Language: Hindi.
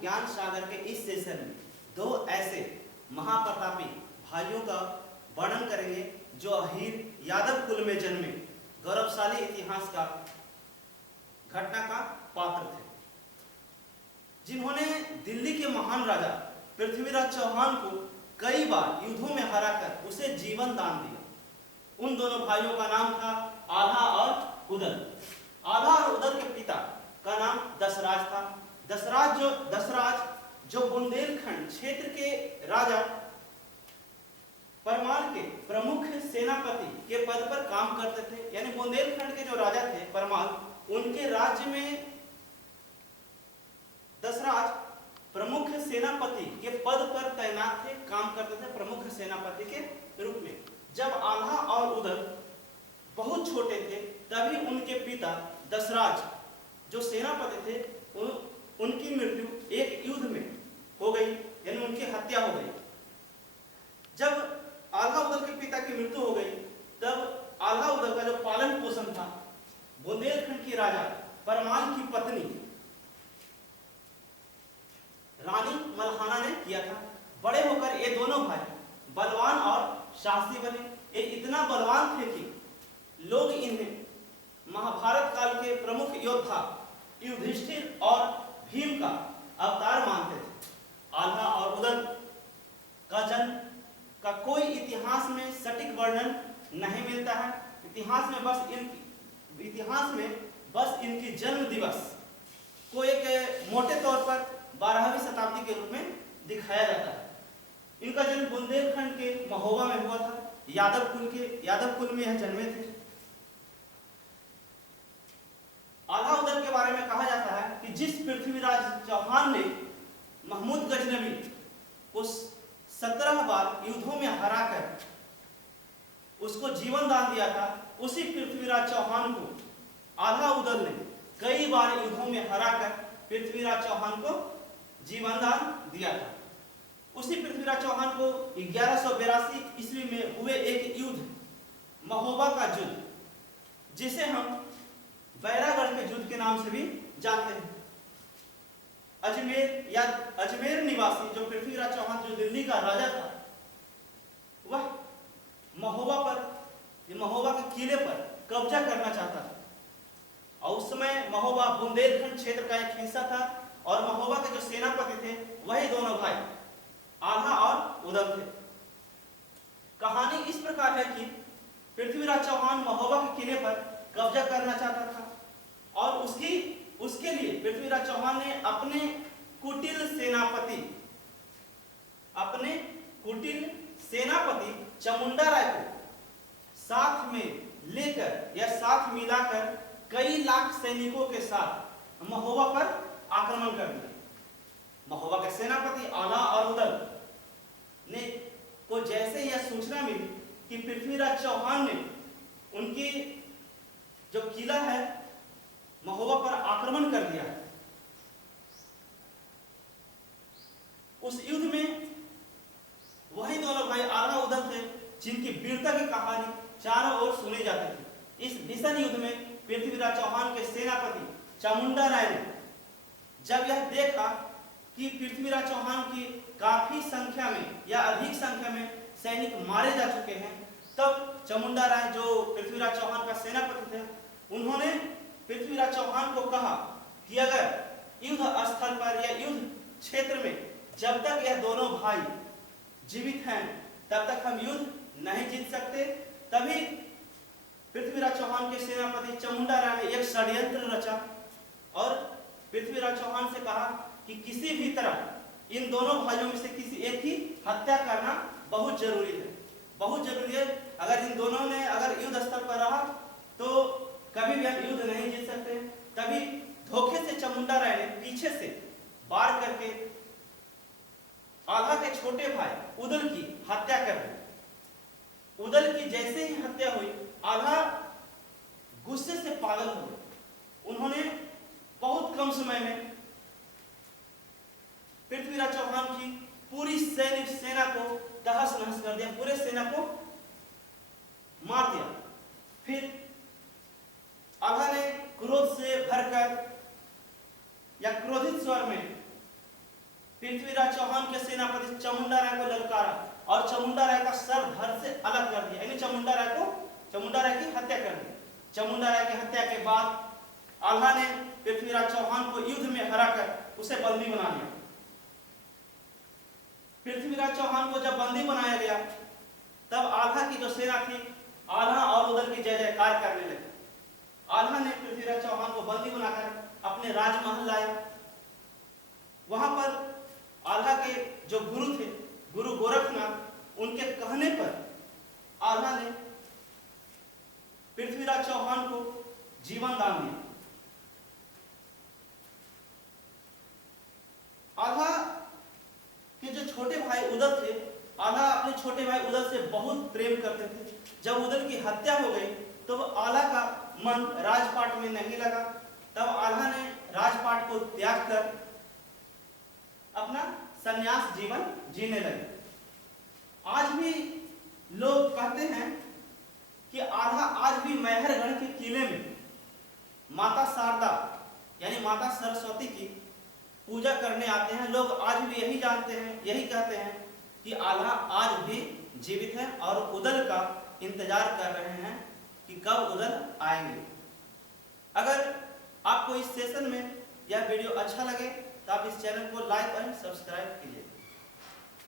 ज्ञान सागर के इस सेशन में दो ऐसे महाप्रतापी भाइयों का वर्णन करेंगे जो अहीर यादव कुल में जन्मे गौरवशाली इतिहास का घटना का पात्र थे, जिन्होंने दिल्ली के महान राजा पृथ्वीराज चौहान को कई बार युद्धों में हराकर उसे जीवन दान दिया। उन दोनों भाइयों का नाम था आल्हा और उदल। आल्हा और उदल के पिता का नाम दशराज था। दशराज जो बुंदेलखंड क्षेत्र के राजा परमाल के प्रमुख सेनापति के पद पर काम करते थे। यानी बुंदेलखंड के जो राजा थे परमाल, उनके राज्य में दशराज प्रमुख सेनापति के पद पर तैनात थे, काम करते थे प्रमुख सेनापति के रूप में। जब आल्हा और उदल बहुत छोटे थे तभी उनके पिता दशराज जो सेनापति थे उनकी मृत्यु एक युद्ध में हो गई, यानी उनकी हत्या हो गई। जब आल्हा उदल के पिता की मृत्यु हो गई तब आल्हा उदल का जो पालन पोषण था बुंदेलखंड की राजा परमाल की पत्नी रानी मल्हाना ने किया था। बड़े होकर ये दोनों भाई बलवान और साहसी बने। ये इतना बलवान थे कि लोग इन्हें महाभारत काल के प्रमुख योद्धा युधिष्ठिर और भीम का अवतार मानते थे। आल्हा और उदल का जन्म का कोई इतिहास में सटीक वर्णन नहीं मिलता है। इतिहास में बस इनकी जन्म दिवस को एक मोटे तौर पर 12वीं शताब्दी के रूप में दिखाया जाता है। इनका जन्म बुंदेलखंड के महोबा में हुआ था। यादव कुल में यह जन्मे थे। आल्हा उदल के बारे में कहा जाता है कि जिस पृथ्वीराज चौहान ने महमूद गजनवी को 17 बार युद्धों में हराकर उसको जीवन दान दिया था, उसी पृथ्वीराज चौहान को आल्हा उदल ने कई बार युद्धों में हराकर पृथ्वीराज चौहान को जीवन दान दिया था। उसी पृथ्वीराज चौहान को 1182 ईस्वी में हुए एक युद्ध महोबा का युद्ध, जिसे हम बैरागढ़ के युद्ध के नाम से भी जानते हैं। अजमेर निवासी जो पृथ्वीराज चौहान जो दिल्ली का राजा था, वह महोबा के किले पर कब्जा करना चाहता था। और उस समय महोबा बुंदेलखंड क्षेत्र का एक हिस्सा था और महोबा के जो सेनापति थे वही दोनों भाई आल्हा और उदल थे। कहानी इस प्रकार है कि पृथ्वीराज चौहान महोबा के किले पर कब्जा करना चाहता था और उसके लिए पृथ्वीराज चौहान ने अपने कुटिल सेनापति चामुंडा राय को साथ में लेकर या साथ मिलाकर कई लाख सैनिकों के साथ महोबा पर आक्रमण कर दिया। महोबा के सेनापति आल्हा और उदल ने को जैसे यह सूचना मिली कि पृथ्वीराज चौहान ने उनकी जो किला है महोबा पर आक्रमण कर दिया है, उस युद्ध में वही दोनों भाई आल्हा उदल थे जिनकी वीरता की कहानी चारों ओर सुनी जाती थी। इस भीषण युद्ध में पृथ्वीराज चौहान के सेनापति चामुंडा राय ने जब यह देखा कि पृथ्वीराज चौहान की काफी संख्या में या अधिक संख्या में सैनिक मारे जा चुके हैं, तब चामुंडा राय जो पृथ्वीराज चौहान का सेनापति थे, उन्होंने पृथ्वीराज चौहान को कहा कि अगर युद्ध स्थल पर या युद्ध क्षेत्र में जब तक यह दोनों भाई जीवित हैं तब तक हम युद्ध नहीं जीत सकते। तभी पृथ्वीराज चौहान के सेनापति चामुंडा राय ने एक षड्यंत्र रचा और पृथ्वीराज चौहान से कहा कि किसी भी तरह इन दोनों भाइयों में से किसी एक की हत्या करना बहुत जरूरी है। अगर इन दोनों ने अगर युद्ध स्थल पर रहा तो कभी भी हम युद्ध नहीं जीत सकते। तभी धोखे से चामुंडा राय ने पीछे से वार करके आल्हा के छोटे भाई उदल की हत्या कर दी। उदल की जैसे ही हत्या हुई, आल्हा गुस्से से पागल हो गए। उन्होंने बहुत कम समय में पृथ्वीराज चौहान की पूरी सैनिक सेना को तहस नहस कर दिया, पूरे सेना को मार दिया। फिर आल्हा ने क्रोध से भरकर या क्रोधित स्वर में पृथ्वीराज चौहान के सेनापति चामुंडा राय को ललकारा और चामुंडा राय का सर धड़ से अलग कर दिया, यानी चामुंडा राय की हत्या कर दी। चामुंडा राय की हत्या के बाद आल्हा ने पृथ्वीराज चौहान को युद्ध में हराकर उसे बंदी बना लिया। पृथ्वीराज चौहान को जब बंदी बनाया गया तब आल्हा की जो सेना थी, आल्हा और उदल की जय जयकार करने लगी। आल्हा ने पृथ्वीराज चौहान को बंदी बनाकर अपने राजमहल लाया। वहां पर आल्हा के जो गुरु थे, गुरु गोरखनाथ, उनके कहने पर आल्हा ने पृथ्वीराज चौहान को जीवन दान दिया। आल्हा के जो छोटे भाई उदल थे, आल्हा अपने छोटे भाई उदल से बहुत प्रेम करते थे। जब उदल की हत्या हो गई तो आल्हा का मन राजपाट में नहीं लगा। तब आल्हा ने राजपाट को त्याग कर अपना संन्यास जीवन जीने लगे। आज भी लोग कहते हैं कि आल्हा आज भी मैहरगढ़ के किले में माता शारदा यानी माता सरस्वती की पूजा करने आते हैं। लोग आज भी यही जानते हैं, यही कहते हैं कि आल्हा आज भी जीवित है और उदल का इंतजार कर रहे हैं कि कब उदल आएंगे। अगर आपको इस सेशन में यह वीडियो अच्छा लगे तो आप इस चैनल को लाइक और सब्सक्राइब कीजिए।